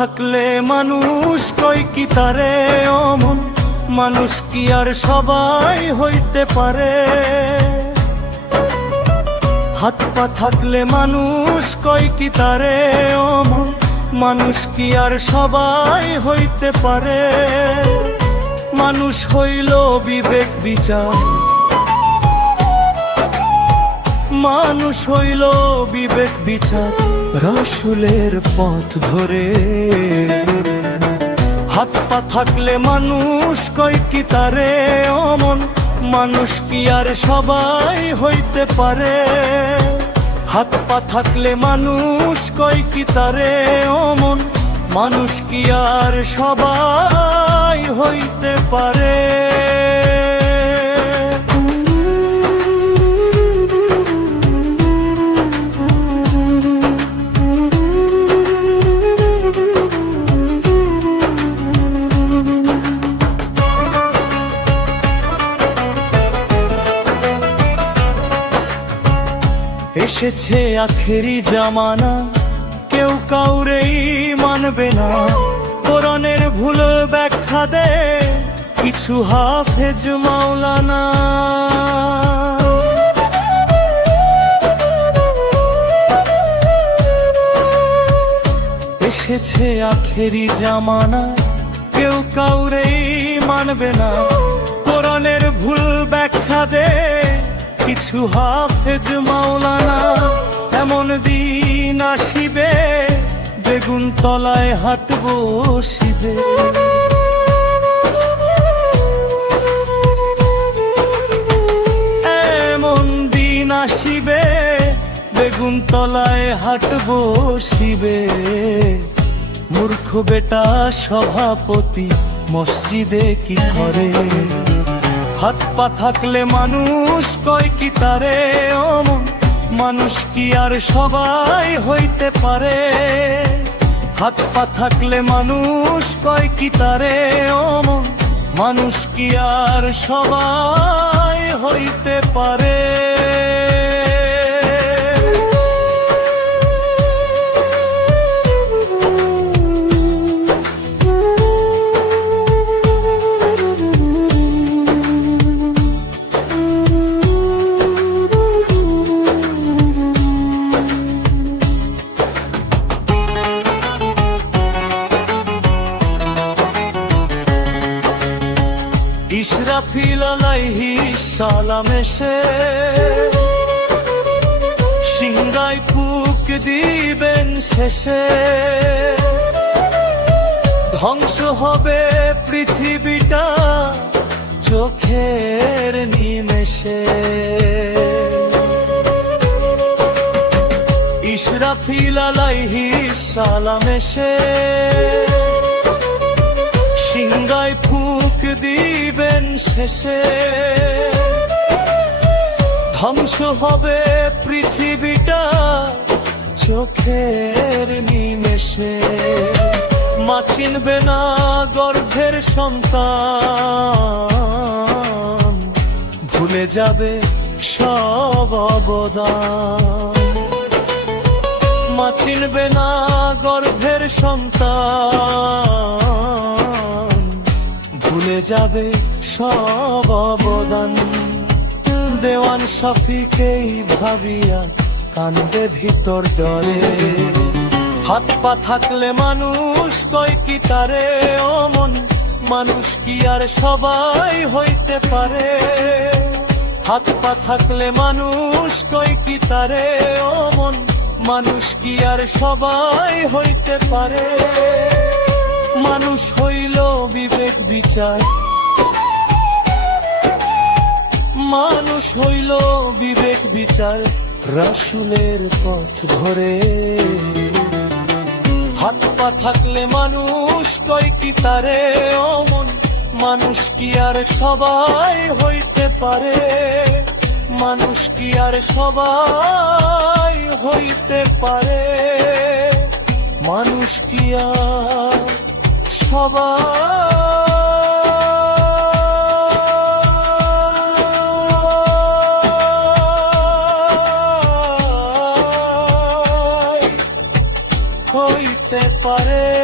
থাকলে মানুষ কই কি তারে অমন, মানুষ কি আর সবাই হইতে পারে? হাত পা থাকলে মানুষ কই কি তারে অমন, মানুষ কি আর সবাই হইতে পারে? মানুষ হইল বিবেক বিচার, মানুষ হইল বিবেক বিচার রাসূলের পথ ধরে। হাত পা থাকলে মানুষ কই কি তারে অমন, মানুষ কি আর সবাই হইতে পারে? হাত পা থাকলে মানুষ কই কি তারে অমন, মানুষ কি আর সবাই হইতে পারে? এসেছে আখেরি জামানা, কেউ কাউরেই মানবে না। কোরআনের ভুল ব্যাখ্যা দে কিছু হাফেজ মাওলানা। এসেছে আখেরি জামানা, কেউ কাউরেই মানবে না। কোরআনের ভুল ব্যাখ্যা দে কিছু হাফেজ মাওলানা। এমন দিন আসিবে বেগুন তলায় হাট বসিবে। এমন দিন আসিবে বেগুন তলায় হাট বসিবে। মূর্খ বেটা সভাপতি মসজিদে কি করে? হাত পা থাকলে মানুষ কয় কি তারে অমন, মানুষ কি আর সবাই হইতে পারে? হাত পা থাকলে মানুষ কয় কি তারে অমন, মানুষ কি আর সবাই হইতে পারে? ইসরাফিল আলাইহিস সালাম এসে সিংহায় ফুঁক দিবেন শেষে। ধ্বংস হবে পৃথিবীটা চোখের নিমেষে। ইসরাফিল আলাইহিস সালাম এসে সিংহায় ফুঁক দিবেন শেষে। ধ্বংস হবে পৃথিবীটা চোখের নিমেষে। মা চিনবে না গর্ভের সন্তান, ভুলে যাবে সব অবদান। মা চিনবে না গর্ভের সন্তান, ভুলে যাবে সব অবদান। দেওয়ান শফিকেই ভাবিয়া কান্দে ভিতর ডরে। হাত পা থাকলে মানুষ কয় কি তারে অমন, মানুষ কি আর সবাই হইতে পারে? হাত পা থাকলে মানুষ কয় কি তারে অমন, মানুষ কি আর সবাই হইতে পারে? মানুষ হইল বিবেক বিচার, মানুষ হইল বিবেক বিচার রাসূলের পথ ধরে। হাত পা থাকলে মানুষ কয় কি তারে অমন, মানুষ কি আর সবাই হইতে পারে? মানুষ কি আর সবাই হইতে পারে? মানুষ কি আর সবাই হইতে পারে?